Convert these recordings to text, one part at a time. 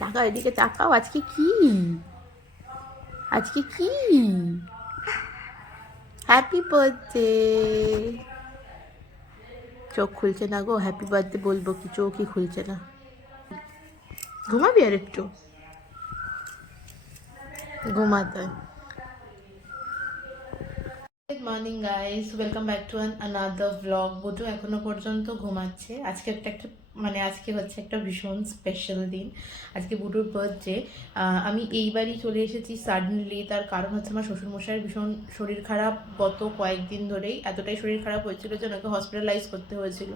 তাকাও এদিকে, তাকাও। আজকে কি, আজকে কি? Happy birthday. চোখ খুলছে না গো, হ্যাপি বার্থডে বলবো কি, চোখই খুলছে না। ঘুমাবি আর একটু? ঘুমাতে। Good morning guys, welcome back to another blog. Butu এখনো পর্যন্ত ঘুমাচ্ছে। আজকে একটা মানে আজকে হচ্ছে একটা ভীষণ স্পেশাল দিন। আজকে বুটুর বার্থডে। আমি এইবারই চলে এসেছি সাডেনলি। তার কারণ হচ্ছে আমার শ্বশুরমশাইয়ের ভীষণ শরীর খারাপ। গত কয়েকদিন ধরেই এতটাই শরীর খারাপ হয়েছিল যে ওনাকে হসপিটালাইজ করতে হয়েছিল।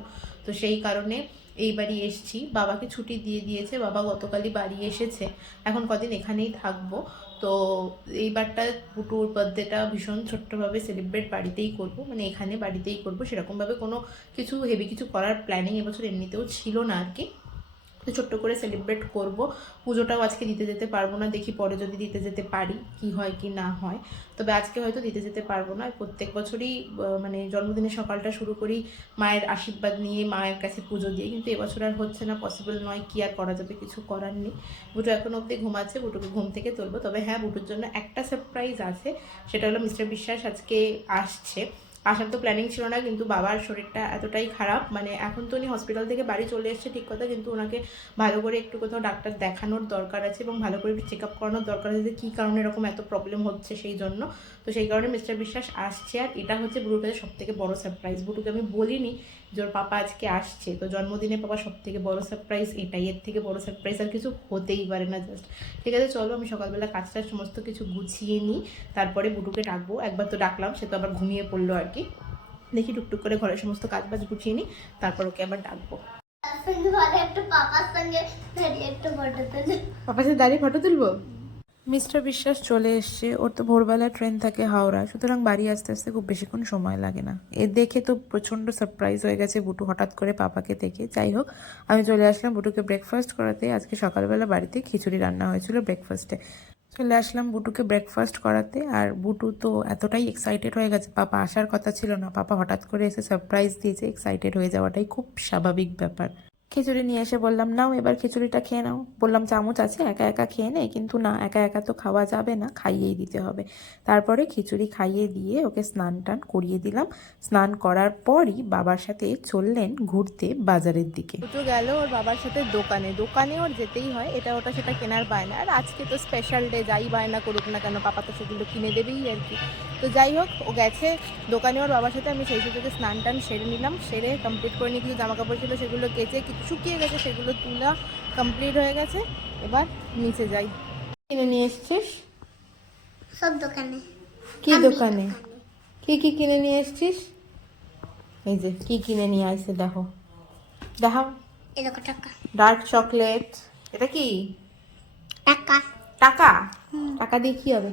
তো সেই কারণে এইবারই এসছি। বাবাকে ছুটি দিয়ে দিয়েছে, বাবা গতকালই বাড়ি এসেছে। এখন কদিন এখানেই থাকবো। তো এইবারটা বুটুর বার্থডেটা ভীষণ ছোট্টভাবে সেলিব্রেট বাড়িতেই করব, মানে এখানে বাড়িতেই করব। সেরকমভাবে কোনো কিছু হেভি কিছু করার প্ল্যানিং এবছর এমনিতেও ছিল না আর কি। তো ছোট্ট করে সেলিব্রেট করব। পুজোটাও আজকে দিতে যেতে পারবো না, দেখি পরে যদি দিতে যেতে পারি কি হয় কি না হয়। তবে আজকে হয়তো দিতে যেতে পারবো না। প্রত্যেক বছরই মানে জন্মদিনের সকালটা শুরু করি মায়ের আশীর্বাদ নিয়ে, মায়ের কাছে পুজো দিয়ে, কিন্তু এবছর আর হচ্ছে না, পসিবল নয়। কি আর করা যাবে, কিছু করার নেই। বুটু এখন অবধি ঘুমাচ্ছে, বুটুকে ঘুম থেকে তুলবো। তবে হ্যাঁ, বুটুর জন্য একটা সারপ্রাইজ আছে। সেটা হলো মিস্টার বিশ্বাস আজকে আসছে। আসার তো প্ল্যানিং ছিল না, কিন্তু বাবার শরীরটা এতটাই খারাপ, মানে এখন তো উনি হসপিটাল থেকে বাড়ি চলে এসছে ঠিক কথা, কিন্তু ওনাকে ভালো করে একটু কোথাও ডাক্তার দেখানোর দরকার আছে এবং ভালো করে একটু চেক আপ করানোর দরকার আছে যে কী কারণে এরকম এত প্রবলেম হচ্ছে সেই জন্য। তো সেই কারণে মিস্টার বিশ্বাস আসছে। আর এটা হচ্ছে বুটুর কাছে সব থেকে বড়ো সারপ্রাইজ। বুটুকে আমি বলিনি যে ওর পাপা আজকে আসছে। তো জন্মদিনে পাপা সব থেকে বড়ো সারপ্রাইজ এটাই, এর থেকে বড়ো সারপ্রাইজ আর কিছু হতেই পারে না। জাস্ট ঠিক আছে, চলো আমি সকালবেলা কাজটা সমস্ত কিছু গুছিয়ে নিই, তারপরে বুটুকে ডাকবো। একবার তো ডাকলাম, সে তো আবার ঘুমিয়ে পড়লো আর কি। দেখি টুকটুক করে ঘরের সমস্ত কাজ বাজ গুছিয়ে নিই, তারপর ওকে আবার ডাকবো। পাপার সাথে দাঁড়িয়ে ফটো তুলবো। মিস্টার বিশ্বাস চলে এসছে। ওর তো ভোরবেলা ট্রেন থাকে হাওড়া, সুতরাং বাড়ি আসতে আসতে খুব বেশিক্ষণ সময় লাগে না। এ দেখে তো প্রচণ্ড সারপ্রাইজ হয়ে গেছে বুটু হঠাৎ করে পাপাকে দেখে। যাই হোক, আমি চলে আসলাম বুটুকে ব্রেকফাস্ট করাতে। আজকে সকালবেলা বাড়িতে খিচুড়ি রান্না হয়েছিল ব্রেকফাস্টে। চলে আসলাম বুটুকে ব্রেকফাস্ট করাতে। আর বুটু তো এতটাই এক্সাইটেড হয়ে গেছে, পাপা আসার কথা ছিল না, পাপা হঠাৎ করে এসে সারপ্রাইজ দিয়েছে। এক্সাইটেড হয়ে যাওয়াটাই খুব স্বাভাবিক ব্যাপার। খিচুড়ি নিয়ে এসে বললাম, নাও এবার খিচুড়িটা খেয়ে নাও। বললাম চামচ আছে, একা একা খেয়ে নে, কিন্তু না, একা একা তো খাওয়া যাবে না, খাইয়েই দিতে হবে। তারপরে খিচুড়ি খাইয়ে দিয়ে ওকে স্নান টান করিয়ে দিলাম। স্নান করার পরই বাবার সাথে চললেন ঘুরতে বাজারের দিকে। দুটো গেল ওর বাবার সাথে দোকানে। দোকানে ওর যেতেই হয়, এটা ওটা সেটা কেনার বায়না। আর আজকে তো স্পেশাল ডে, যাই বায়না করুক না কেন পাপা তো সেগুলো কিনে দেবেই আর কি। তো যাই হোক, ও গেছে দোকানে ওর বাবার সাথে। আমি সেই সুযোগে স্নান টান সেরে নিলাম, সেরে কমপ্লিট করে নিয়ে কিছু জামা কাপড় ছিল সেগুলো কেচে, কিছু শুকিয়ে গেছে সেগুলো তুলা কমপ্লিট হয়ে গেছে। এবার নিচে যাই। কিনে নিয়ে এসছিস? সব দোকানে। কি দোকানে? কি কি কিনে নিয়ে এসছিস? এই যে কি কিনে নিয়ে আসছে দেখো, দেখাও। এই দেখো টাকা। Dark chocolate. এটা কি? টাকা। টাকা? টাকা দিয়ে কি হবে?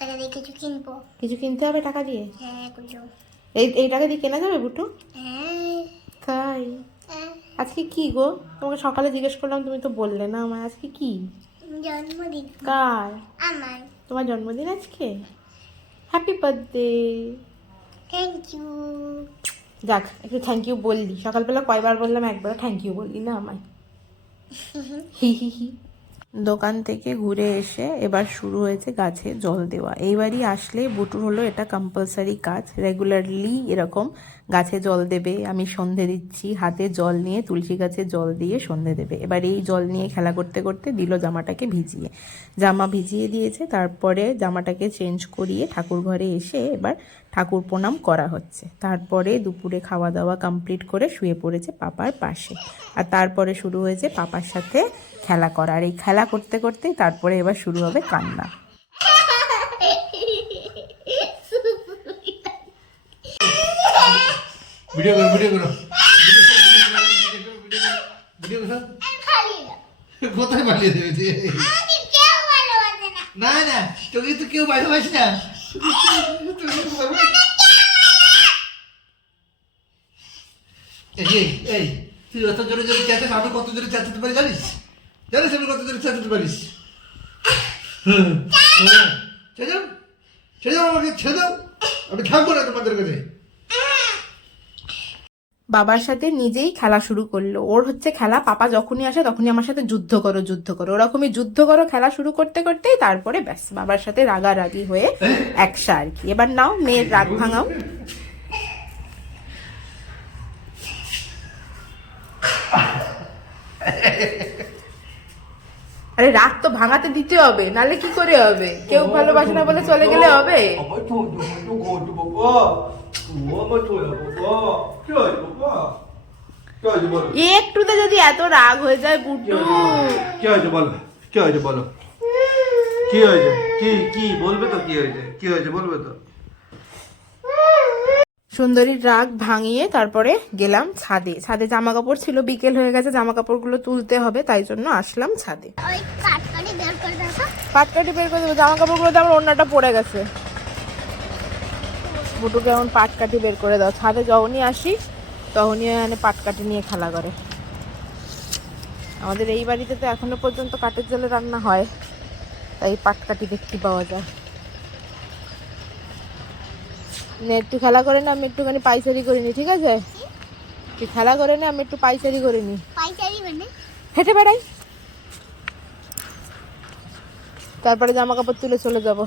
টাকা দিয়ে কিছু কিনবো। কিছু কিনতে হবে টাকা দিয়ে? হ্যাঁ কিছু। এই টাকা দিয়ে কেনা যাবে বুটু? হ্যাঁ। তাই? হ্যাঁ। আজকে কি গো? তোমাকে সকালে জিজ্ঞেস করলাম, তুমি তো বললে না আমায়। আজকে কি? জন্মদিন। কার? আমার। তোমার জন্মদিন আজকে? Happy birthday. Thank you. যাক, একটু থ্যাংক ইউ বললি। সকালবেলা কয়বার বললাম, একবার থ্যাংক ইউ বললি না আমায়। হি হি হি। দোকান থেকে ঘুরে এসে এবার শুরু হয়েছে গাছে জল দেওয়া। এইবারই আসলে বুটুর হলো এটা কম্পালসারি কাজ, রেগুলারলি এরকম গাছে জল দেবে। আমি সন্ধে দিচ্ছি, হাতে জল নিয়ে তুলসী গাছে জল দিয়ে সন্ধে দেবে। এবার এই জল নিয়ে খেলা করতে করতে দিল জামাটাকে ভিজিয়ে। জামা ভিজিয়ে দিয়েছে, তারপরে জামাটাকে চেঞ্জ করিয়ে ঠাকুর ঘরে এসে এবার ঠাকুর প্রণাম করা হচ্ছে। তারপরে দুপুরে খাওয়া দাওয়া কমপ্লিট করে শুয়ে পড়েছে পাপার পাশে। আর তারপরে শুরু হয়েছে পাপার সাথে খেলা করা। আর এই খেলা করতে করতেই তারপরে এবার শুরু হবে কান্না। ভিডিও করো, ভিডিও করো, ভিডিও করো। কোথায় পালিয়ে দেবে যে? না না, তোকে তো কেউ ভালোবাসে না। এই এই, তুই অত জোরে জোরে চেঁচাস, আমি কত জোরে চেঁচাতে পারি জানিস? জানিস আমি কত জোরে চেঁচাতে পারিস? ছেড়ে যাও, ছেড়ে যাও, আমাকে ছেড়ে দাও। আমি থাকবো না তোমাদের কাছে। বাবার সাথে নিজেই খেলা শুরু করলো। ওর হচ্ছে খেলা, পাপা যখনই আসে তখনই আমার সাথে যুদ্ধ করো যুদ্ধ করো, ওরকমই যুদ্ধ করো খেলা শুরু করতে করতেই তারপরে ব্যাস বাবার সাথে রাগারাগি হয়ে একসা আর কি। এবার নাও মেয়ের রাগ ভাঙাও। আরে রাগ তো ভাঙাতে দিতে হবে, নালে কি করে হবে? কেউ ভালোবাসে না বলে চলে গেলে হবে? আমার তো গন্ডু বাবা, ও আমার তো বাবা, কি হয়েছে বাবা? কি হয়েছে বলো? একটুতে যদি এত রাগ হয়ে যায় বুটু। কি হয়েছে বলো? কি হয়েছে বলো? কি হয়েছে? কি বলবে তো? কি হয়েছে? কি হয়েছে বলবে তো? সুন্দরীর রাগ ভাঙিয়ে তারপরে গেলাম ছাদে। ছাদে জামা কাপড় ছিল, বিকেল হয়ে গেছে, জামা কাপড়গুলো তুলতে হবে, তাই জন্য আসলাম ছাদে। ওই কাটকাটি বের করে দেখো। পাটকাঠি বের করে দেবো, জামা কাপড়গুলোতে আমার অন্যটা পড়ে গেছে। বুটুকে এখন পাটকাঠি বের করে দাও। ছাদে যখনই আসি তখনই এখানে পাটকাঠি নিয়ে খেলা করে। আমাদের এই বাড়িতে তো এখনো পর্যন্ত কাঠের জালে রান্না হয়, তাই পাটকাঠি দেখতে পাওয়া যায়। নে একটু খেলা করে না, আমি একটুখানি পাইচারি করে নি, ঠিক আছে? তুই খেলা করে নে, আমি একটু পাইচারি করে নি, পাইচারি মানে? হেঁটে বেড়াই, তারপরে জামা কাপড় তুলে চলে যাব।